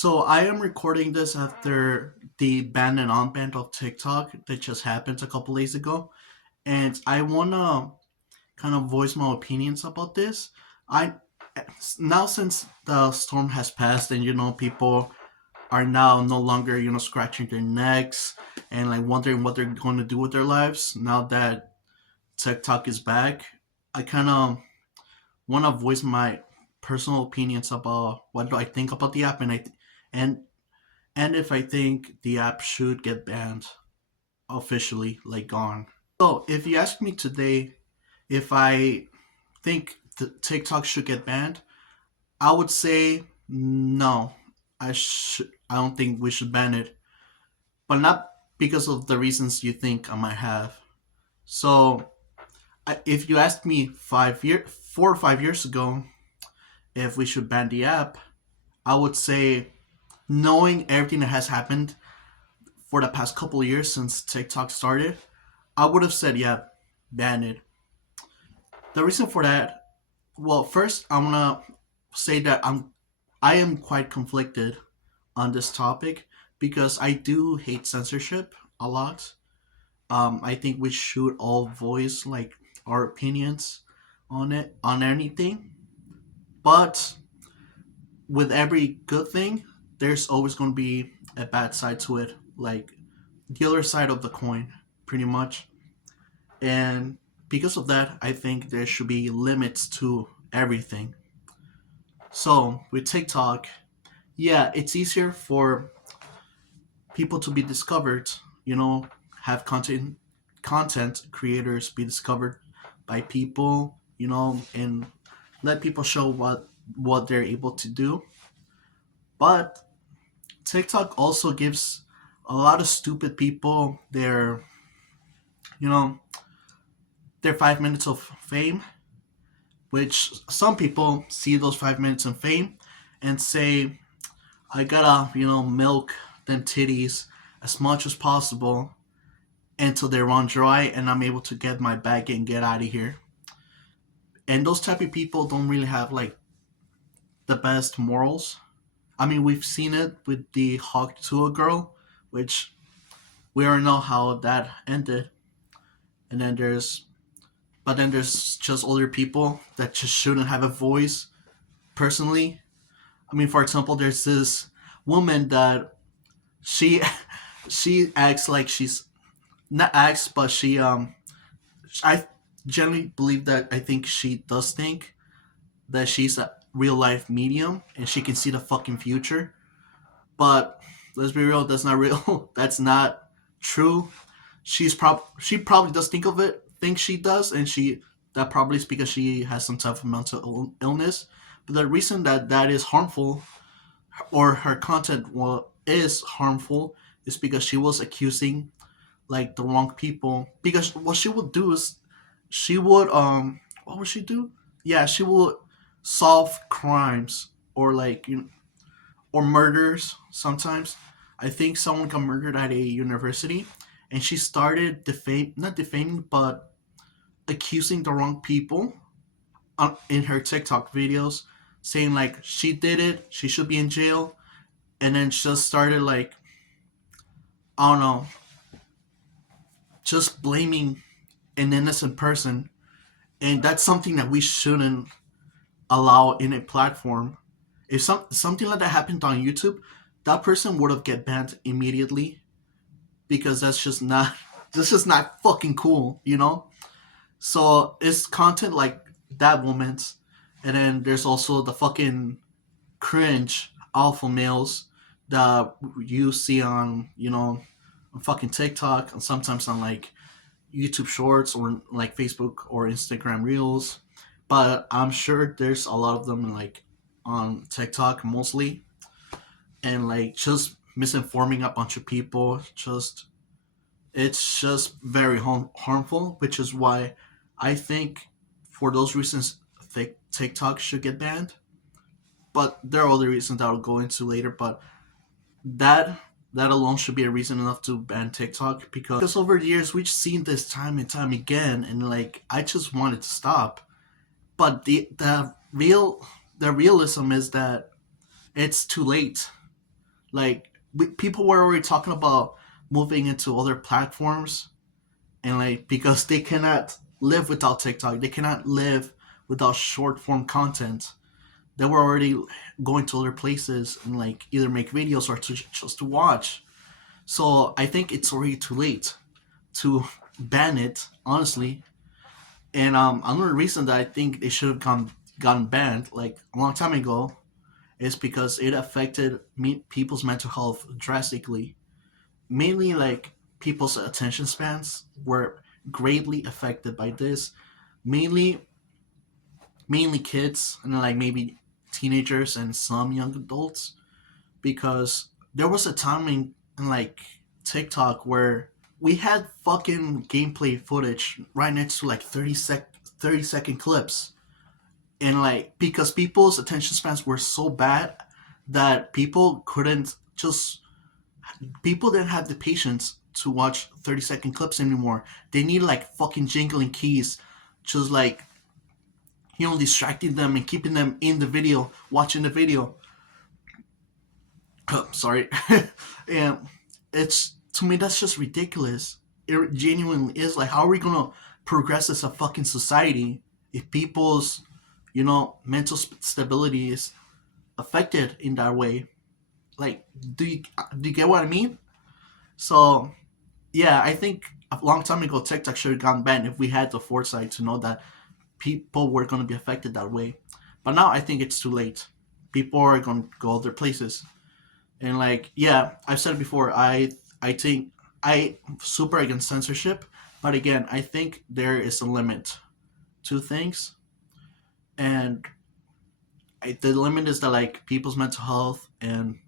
So I am recording this after the ban and unban of TikTok that just happened a couple days ago, and I wanna kind of voice my opinions about this. I Now, since the storm has passed and people are now no longer scratching their necks and like wondering what they're going to do with their lives now that TikTok is back. I kind of want to voice my personal opinions about what do I think about the app, and and if I think the app should get banned officially, like gone. So, if you ask me today if I think TikTok should get banned, I would say no. I don't think we should ban it, but not because of the reasons you think I might have. So, if you asked me 4 or 5 years ago if we should ban the app, I would say, knowing everything that has happened for the past couple of years since TikTok started, I would have said, yeah, ban it. The reason for that, well, first I wanna say that I am quite conflicted on this topic because I do hate censorship a lot. I think we should all voice like our opinions on anything, but with every good thing, there's always going to be a bad side to it, like the other side of the coin, pretty much. And because of that, I think there should be limits to everything. So with TikTok, yeah, it's easier for people to be discovered. Have content creators be discovered by people. And let people show what they're able to do. But TikTok also gives a lot of stupid people you know, their 5 minutes of fame, which some people see those 5 minutes of fame and say, I gotta, milk them titties as much as possible until they run dry and I'm able to get my bag and get out of here. And those type of people don't really have like the best morals. I mean, we've seen it with the Hawk Tua girl, which we already know how that ended. And then there's just older people that just shouldn't have a voice. Personally, I mean, for example, there's this woman that she she acts like she's not acts, but I generally believe that I think she does think that she's a real life medium and she can see the fucking future. But let's be real, that's not real. That's not true. She probably does think she does, and she that probably is because she has some type of mental illness. But the reason that that is harmful, or her content is harmful, is because she was accusing like the wrong people. Because what she would do is she would what would she do? Yeah, she would solve crimes or or murders sometimes. I think someone got murdered at a university, and she started not defaming, but accusing the wrong people in her TikTok videos, saying like she did it, she should be in jail, and then just started like, I don't know, just blaming an innocent person, and that's something that we shouldn't allow in a platform. If something like that happened on YouTube, that person would have get banned immediately because that's just not fucking cool. So it's content like that woman's, and then there's also the fucking cringe alpha males that you see on fucking TikTok and sometimes on like YouTube Shorts or like Facebook or Instagram Reels. But I'm sure there's a lot of them like on TikTok mostly, and like just misinforming a bunch of people. It's just very harmful, which is why I think for those reasons TikTok should get banned. But there are other reasons that I'll go into later. But that that alone should be a reason enough to ban TikTok, because over the years we've seen this time and time again, and like I just wanted to stop. But the realism is that it's too late. Like people were already talking about moving into other platforms, and like because they cannot live without TikTok, they cannot live without short form content. They were already going to other places and like either make videos or to just to watch. So I think it's already too late to ban it, honestly. And another reason that I think it should have gotten banned like a long time ago is because it affected people's mental health drastically. Mainly, like people's attention spans were greatly affected by this. Mainly, mainly kids and like maybe teenagers and some young adults, because there was a time in like TikTok where we had fucking gameplay footage right next to like 30-second clips, and like because people's attention spans were so bad that people didn't have the patience to watch 30-second clips anymore. They need like fucking jingling keys, just like distracting them and keeping them in the video, watching the video. Sorry. And it's, to me, that's just ridiculous. It genuinely is. Like, how are we gonna progress as a fucking society if people's mental stability is affected in that way? Like, do you get what I mean? So yeah, I think a long time ago TikTok should have gone banned if we had the foresight to know that people were going to be affected that way. But now I think it's too late. People are going to go other places. And like, yeah, I've said it before. I think I super against censorship, but again, I think there is a limit to things, and the limit is that like people's mental health and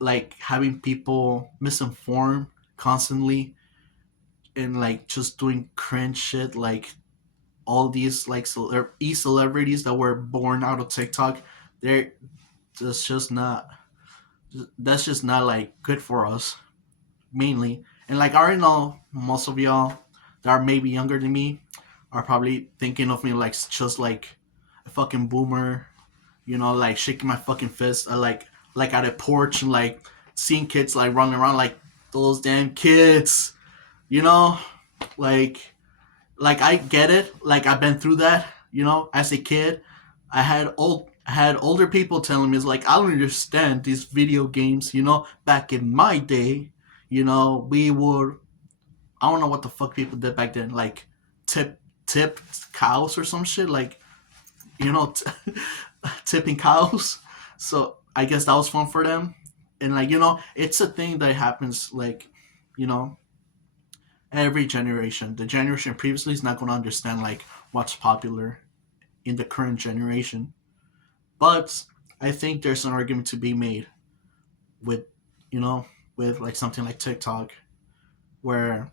like having people misinformed constantly and like just doing cringe shit like all these like celebrities that were born out of TikTok, they're just not that's just not like good for us mainly. And like I already know most of y'all that are maybe younger than me are probably thinking of me like just like a fucking boomer, like shaking my fucking fist at like at a porch and like seeing kids like running around like those damn kids, you know, like I get it. Like I've been through that, as a kid. I had older people telling me it's like I don't understand these video games, back in my day, we would I don't know what the fuck people did back then, like tip tip cows or some shit, like you know t- tipping cows. So I guess that was fun for them. And like, it's a thing that happens like, you know, every generation. The generation previously is not going to understand like what's popular in the current generation. But I think there's an argument to be made with, you know, with like something like TikTok, where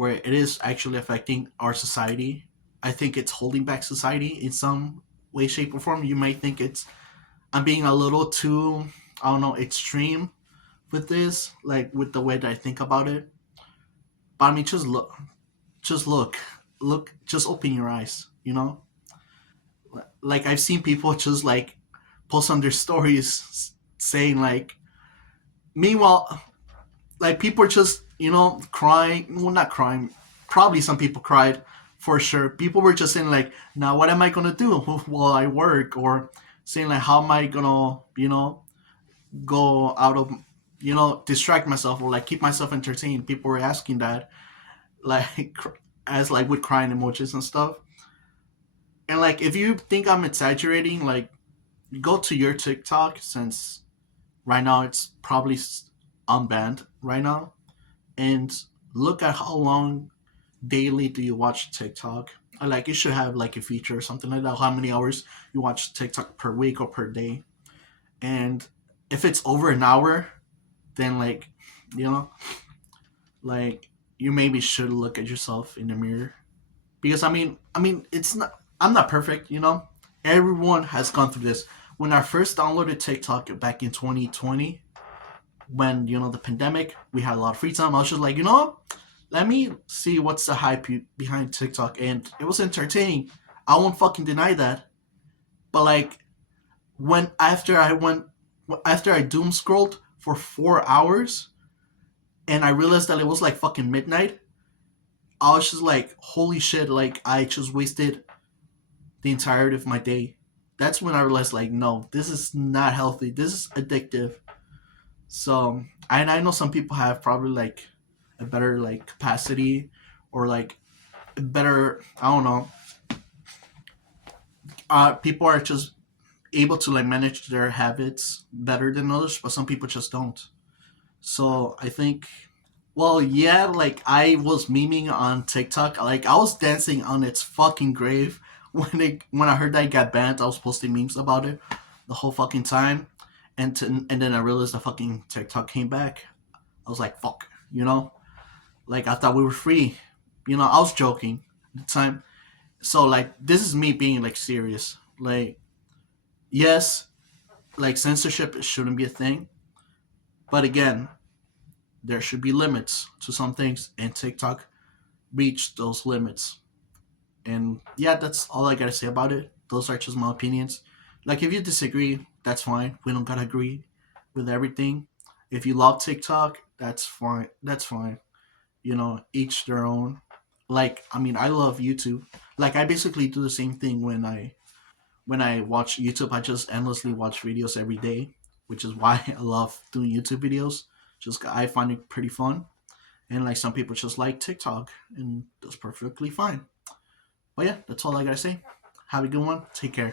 it is actually affecting our society. I think it's holding back society in some way, shape, or form. You might think I'm being a little too, I don't know, extreme with this, like with the way that I think about it. But I mean, just look, just open your eyes. Like I've seen people just like post on their stories saying like, meanwhile, like people are just crying. Well, not crying. Probably some people cried for sure. People were just saying like, now what am I gonna do while I work, or saying like, how am I gonna go out of distract myself or like keep myself entertained. People were asking that like as like with crying emojis and stuff. And like if you think I'm exaggerating, like go to your TikTok, since right now it's probably unbanned right now, and look at how long daily do you watch TikTok. Like it should have like a feature or something like that. How many hours you watch TikTok per week or per day? And if it's over an hour, then like you know, like you maybe should look at yourself in the mirror, because I mean it's not, I'm not perfect. Everyone has gone through this. When I first downloaded TikTok back in 2020, when the pandemic, we had a lot of free time. I was just like, let me see what's the hype behind TikTok, and it was entertaining. I won't fucking deny that. But like when after I went After I doom scrolled for 4 hours and I realized that it was like fucking midnight, I was just like, holy shit, like I just wasted the entirety of my day. That's when I realized, like, no, this is not healthy. This is addictive. So, and I know some people have probably like a better like capacity or like a better, I don't know. People are just able to like manage their habits better than others, but some people just don't. So I think, well, yeah, like I was memeing on TikTok, like I was dancing on its fucking grave when I heard that it got banned. I was posting memes about it the whole fucking time, and then I realized the fucking TikTok came back. I was like, fuck, you know, like I thought we were free, you know. I was joking at the time. So like this is me being like serious. Like yes, like censorship shouldn't be a thing, but again, there should be limits to some things, and TikTok reached those limits. And yeah, that's all I gotta say about it. Those are just my opinions. Like if you disagree, that's fine. We don't gotta agree with everything. If you love TikTok, that's fine. That's fine. You know, each their own. Like I mean, I love YouTube. Like I basically do the same thing when I watch YouTube. I just endlessly watch videos every day, which is why I love doing YouTube videos. Just I find it pretty fun, and like some people just like TikTok, and that's perfectly fine. But yeah, that's all I gotta say. Have a good one. Take care.